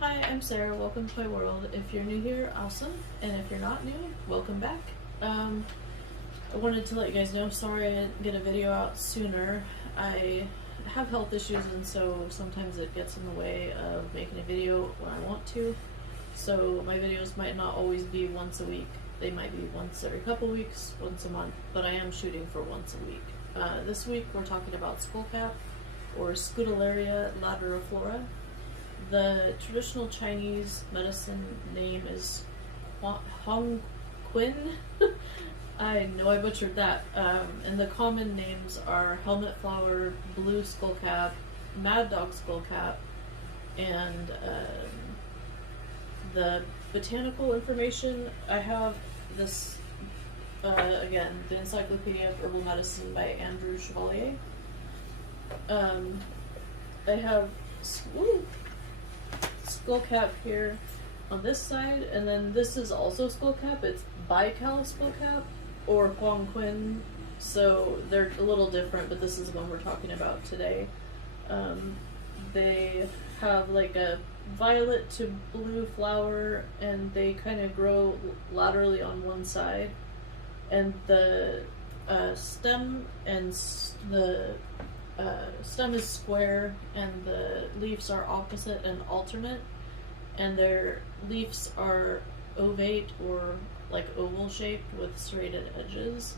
Hi, I'm Sarah. Welcome to my world. If you're new here, awesome. And if you're not new, welcome back. I wanted to let you guys know, sorry I didn't get a video out sooner. I have health issues, and so sometimes it gets in the way of making a video when I want to. So my videos might not always be once a week. They might be once every couple weeks, once a month, but I am shooting for once a week. This week we're talking about Skullcap, or Scutellaria lateriflora. The traditional Chinese medicine name is Hong Quin. I know I butchered that. And the common names are helmet flower, blue skullcap, mad dog skullcap, and the botanical information. I have this, again, the Encyclopedia of Herbal Medicine by Andrew Chevalier. I have skullcap here on this side, and then this is also skullcap. It's bical skullcap, or Huang Quin, so they're a little different, but this is the one we're talking about today. They have like a violet to blue flower, and they kind of grow laterally on one side, and the stem is square, and the leaves are opposite and alternate, and their leaves are ovate or like oval shaped with serrated edges.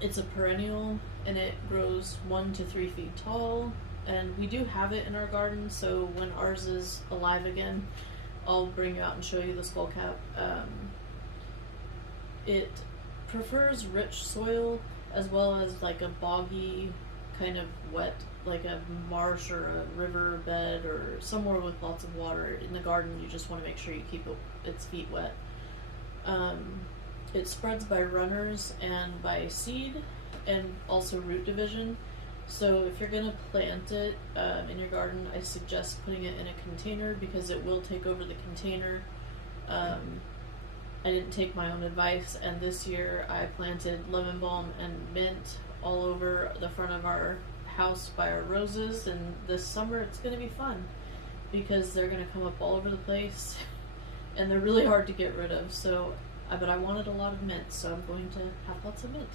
It's a perennial, and it grows 1 to 3 feet tall, and we do have it in our garden, so when ours is alive again, I'll bring you out and show you the skullcap. It prefers rich soil as well as like a boggy, kind of wet, like a marsh or a river bed or somewhere with lots of water. In the garden, you just want to make sure you keep its feet wet. It spreads by runners and by seed, and also root division. So if you're going to plant it in your garden, I suggest putting it in a container, because it will take over the container. I didn't take my own advice, and this year I planted lemon balm and mint all over the front of our house by our roses, and this summer it's going to be fun because they're going to come up all over the place and they're really hard to get rid of. So but I wanted a lot of mint, so I'm going to have lots of mint.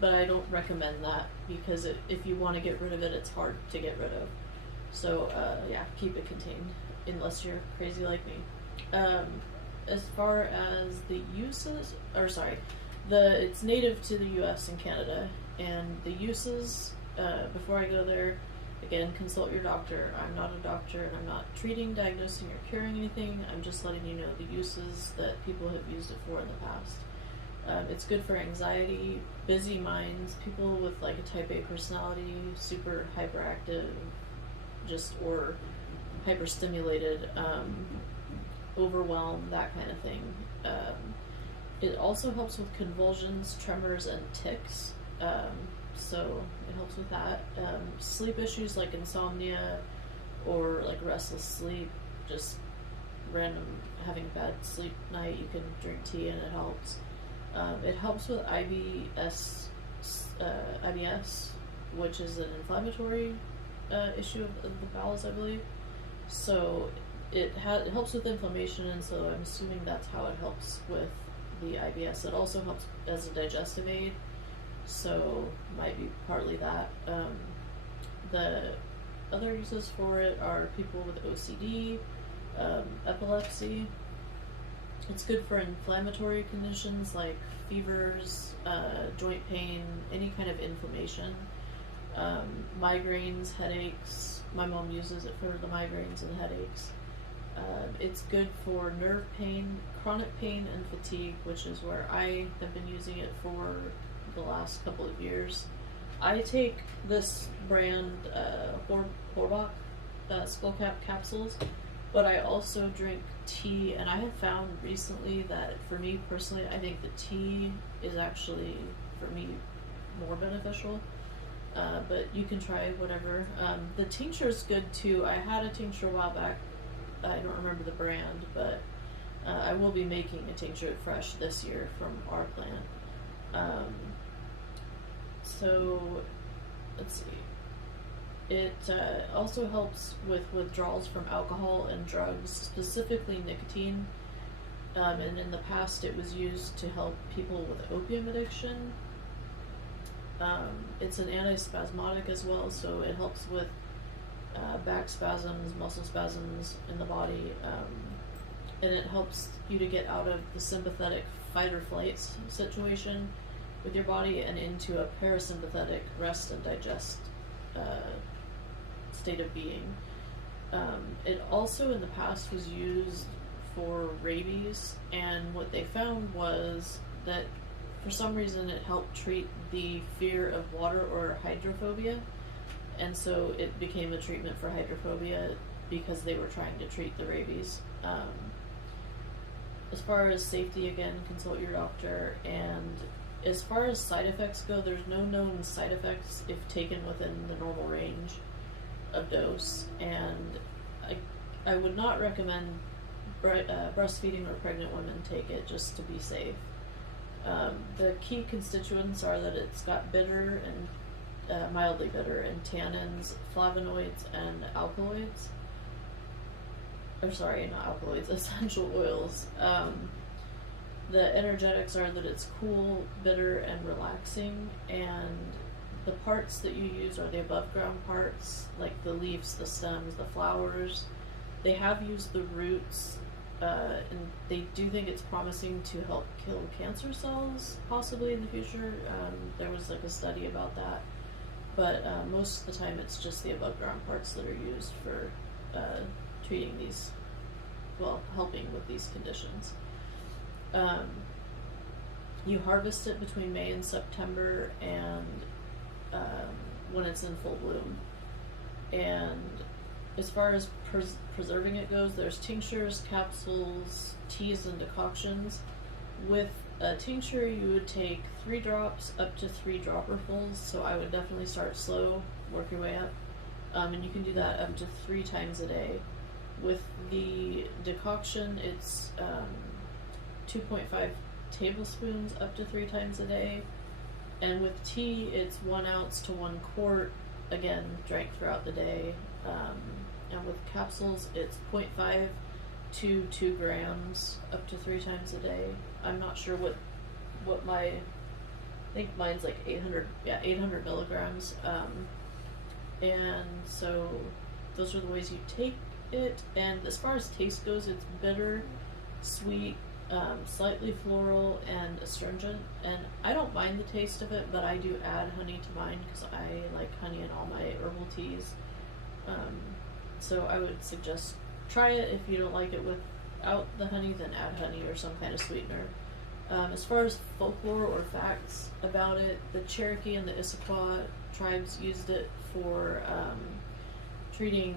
But I don't recommend that, because if you want to get rid of it, it's hard to get rid of. So yeah, keep it contained unless you're crazy like me. As far as the uses, it's native to the US and Canada, and the uses, before I go there, again, consult your doctor. I'm not a doctor, and I'm not treating, diagnosing, or curing anything. I'm just letting you know the uses that people have used it for in the past. It's good for anxiety, busy minds, people with like a type A personality, super hyperactive, or hyperstimulated, overwhelmed, that kind of thing. It also helps with convulsions, tremors, and tics. So it helps with that. Sleep issues like insomnia or like restless sleep, just random having a bad sleep night, you can drink tea and it helps. It helps with IBS, which is an inflammatory issue of the bowels, I believe. So it helps with inflammation, and so I'm assuming that's how it helps with the IBS. It also helps as a digestive aid, so might be partly that. The other uses for it are people with OCD, epilepsy. It's good for inflammatory conditions like fevers, joint pain, any kind of inflammation, migraines, headaches. My mom uses it for the migraines and headaches. It's good for nerve pain, chronic pain, and fatigue, which is where I have been using it for the last couple of years. I take this brand, Horbach, Skullcap capsules, but I also drink tea, and I have found recently that for me personally, I think the tea is actually, for me, more beneficial. But you can try whatever. The tincture is good too. I had a tincture a while back. I don't remember the brand, but I will be making a tincture fresh this year from our plant. So let's see. It also helps with withdrawals from alcohol and drugs, specifically nicotine. And in the past, it was used to help people with opium addiction. It's an antispasmodic as well, so it helps with back spasms, muscle spasms in the body, and it helps you to get out of the sympathetic fight or flight situation with your body and into a parasympathetic rest and digest state of being. It also in the past was used for rabies, and what they found was that for some reason it helped treat the fear of water or hydrophobia, and so it became a treatment for hydrophobia because they were trying to treat the rabies. As far as safety, again, consult your doctor, and as far as side effects go, there's no known side effects if taken within the normal range of dose, and I would not recommend breastfeeding or pregnant women take it just to be safe. The key constituents are that it's got bitter and mildly bitter, and tannins, flavonoids, and alkaloids. Or sorry, not alkaloids, essential oils. The energetics are that it's cool, bitter, and relaxing, and the parts that you use are the above ground parts, like the leaves, the stems, the flowers. They have used the roots, and they do think it's promising to help kill cancer cells, possibly in the future. There was like a study about that, but most of the time it's just the above ground parts that are used for treating these, well, helping with these conditions. You harvest it between May and September, and when it's in full bloom. And as far as preserving it goes, there's tinctures, capsules, teas, and decoctions. With a tincture, you would take 3 drops up to 3 dropperfuls, so I would definitely start slow, work your way up, and you can do that up to 3 times a day. With the decoction, it's 2.5 tablespoons up to 3 times a day, and with tea, it's 1 ounce to 1 quart, again, drank throughout the day. And with capsules, it's 0.5 to 2 grams up to 3 times a day. I'm not sure what my, I think mine's like 800 milligrams. And so those are the ways you take it. And as far as taste goes, it's bitter, sweet, slightly floral, and astringent. And I don't mind the taste of it, but I do add honey to mine because I like honey in all my herbal teas. So I would suggest try it. If you don't like it without the honey, then add honey or some kind of sweetener. As far as folklore or facts about it, the Cherokee and the Issaquah tribes used it for treating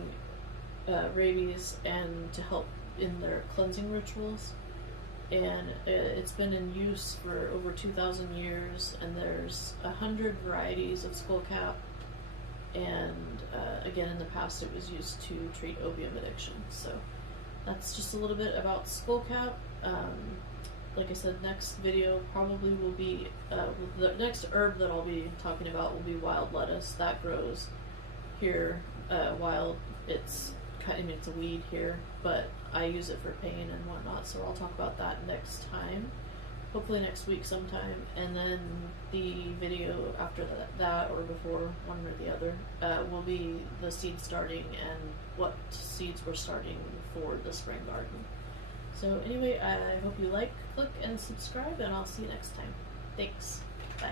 rabies and to help in their cleansing rituals. And it's been in use for over 2,000 years, and there's 100 varieties of skullcap. And again, in the past, it was used to treat opium addiction. So that's just a little bit about skullcap. Like I said, next video probably will be the next herb that I'll be talking about will be wild lettuce. That grows here wild. It's a weed here, but I use it for pain and whatnot. So I'll talk about that next time. Hopefully next week sometime, and then the video after that or before, one or the other, will be the seed starting and what seeds we're starting for the spring garden. So anyway, I hope you like, click, and subscribe, and I'll see you next time. Thanks. Bye.